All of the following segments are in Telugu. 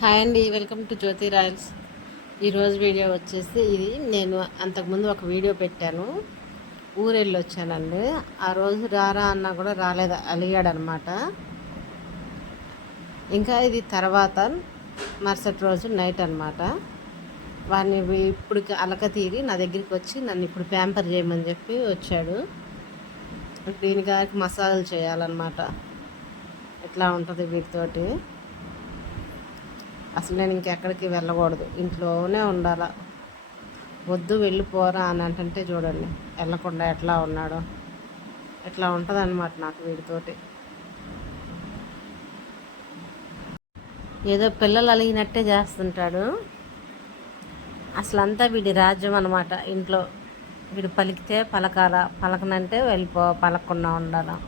హాయ్ అండి, వెల్కమ్ టు జ్యోతి రాయల్స్. ఈరోజు వీడియో వచ్చేసి ఇది నేను అంతకుముందు ఒక వీడియో పెట్టాను. ఊరెళ్ళి వచ్చానండి. ఆ రోజు రారా అన్నా కూడా రాలేదు, అలిగాడనమాట. ఇంకా ఇది తర్వాత మరుసటి రోజు నైట్ అనమాట. వాడిని ఇప్పుడు అలక తీరి నా దగ్గరికి వచ్చి నన్ను ఇప్పుడు ప్యాంపర్ చేయమని చెప్పి వచ్చాడు. దీని గారికి మసాజులు చేయాలన్నమాట. ఎట్లా ఉంటుంది వీటితోటి. అసలు నేను ఇంకెక్కడికి వెళ్ళకూడదు, ఇంట్లోనే ఉండాలా. వద్దు వెళ్ళిపోరా అని అంటే చూడండి వెళ్ళకుండా ఎట్లా ఉన్నాడో. ఎట్లా ఉంటుంది అనమాట నాకు వీడితోటి. ఏదో పిల్లలు అలిగినట్టే చేస్తుంటాడు. అసలు అంతా వీడి రాజ్యం అనమాట. ఇంట్లో వీడు పలికితే పలకాల, పలకనంటే పలకకుండా ఉండాలా.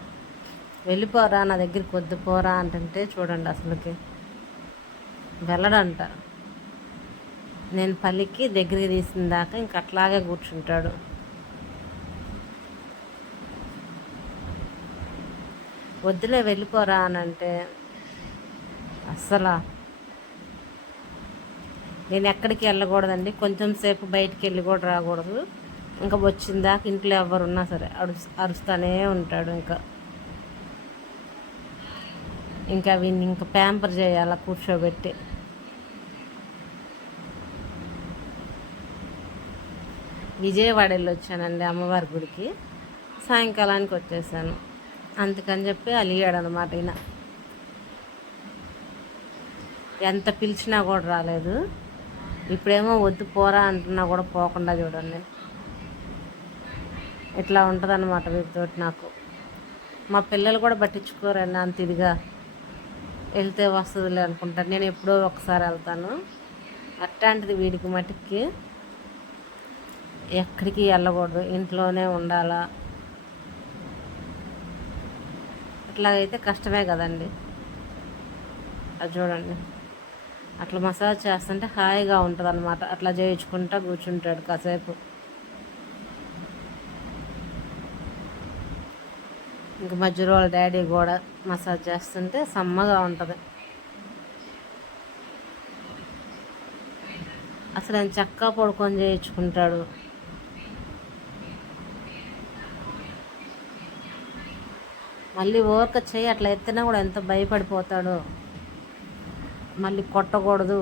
వెళ్ళిపోరా, నా దగ్గరికి వద్దు పోరా అంటే చూడండి అసలుకి వెళ్ళడంట. నేను పలికి దగ్గరికి తీసిన దాకా ఇంక అట్లాగే కూర్చుంటాడు. వద్దులే వెళ్ళిపోరా అని అంటే అస్సలు నేను ఎక్కడికి వెళ్ళకూడదండి. కొంచెం సేపు బయటికి వెళ్ళి కూడా రాకూడదు. ఇంకా వచ్చిందాక ఇంట్లో ఎవరున్నా సరే అరుస్తూనే ఉంటాడు. ఇంకా వీడిని ఇంకా ప్యాంపర్ చేయాల కూర్చోబెట్టి. విజయవాడ వెళ్ళి వచ్చానండి అమ్మవారి గుడికి. సాయంకాలానికి వచ్చేసాను. అందుకని చెప్పి అలిగాడనమాట ఈయన. ఎంత పిలిచినా కూడా రాలేదు. ఇప్పుడేమో వద్దు పోరా అంటున్నా కూడా పోకుండా చూడండి. ఇట్లా ఉంటుందన్నమాట వీటితోటి నాకు. మా పిల్లలు కూడా పట్టించుకోరండి అంత ఇదిగా. వెళ్తే వస్తుందిలే అనుకుంటాను. నేను ఎప్పుడో ఒకసారి వెళ్తాను. అట్లాంటిది వీడికి మటుకి ఎక్కడికి వెళ్ళకూడదు, ఇంట్లోనే ఉండాలా. అట్లాగైతే కష్టమే కదండి. అది చూడండి అట్లా మసాజ్ చేస్తుంటే హాయిగా ఉంటుంది అనమాట. అట్లా చేయించుకుంటా కూర్చుంటాడు కాసేపు. ఇంక మధ్యలో వాళ్ళ డాడీ కూడా మసాజ్ చేస్తుంటే సమ్మగా ఉంటుంది. అసలు ఆయన చక్కగా పడుకొని చేయించుకుంటాడు. మళ్ళీ ఓర్క చేయి అట్లా ఎత్తినా కూడా ఎంత భయపడిపోతాడో. మళ్ళీ కొట్టకూడదు.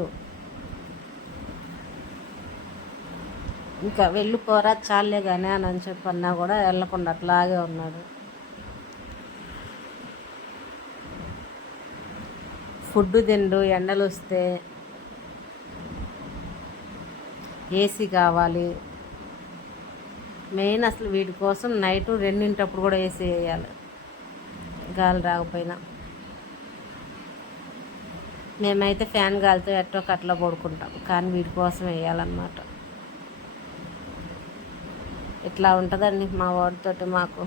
ఇంకా వెళ్ళిపోరా చాలే కానీ అని చెప్పన్నా కూడా వెళ్ళకుండా అట్లాగే ఉన్నాడు. ఫుడ్ తిండు. ఎండలు వస్తే ఏసీ కావాలి మెయిన్. అసలు వీటి కోసం నైటు 2 కూడా ఏసీ వేయాలి, గాలి రాకపోయినా. మేమైతే ఫ్యాన్ గాలితో ఎట్టో కట్లా పడుకుంటాం, కానీ వీటి కోసం వేయాలన్నమాట. ఇట్లా ఉంటుందండి మా వాడితోటి మాకు.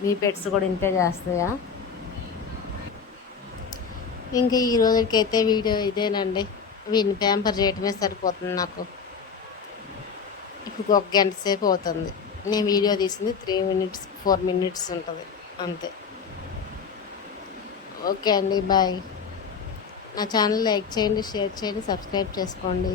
మీ పెట్స్ కూడా ఇంతే చేస్తాయా? ఇంకా ఈ రోజుకైతే వీడియో ఇదేనండి. వీడిని ప్యాంపర్ చేయటమే సరిపోతుంది నాకు. ఇప్పుడు 1 గంట సేపు అవుతుంది. నేను వీడియో తీసింది 3 మినిట్స్ 4 మినిట్స్ ఉంటుంది అంతే. ఓకే అండి, బాయ్. నా ఛానల్ లైక్ చేయండి, షేర్ చేయండి, సబ్స్క్రైబ్ చేసుకోండి.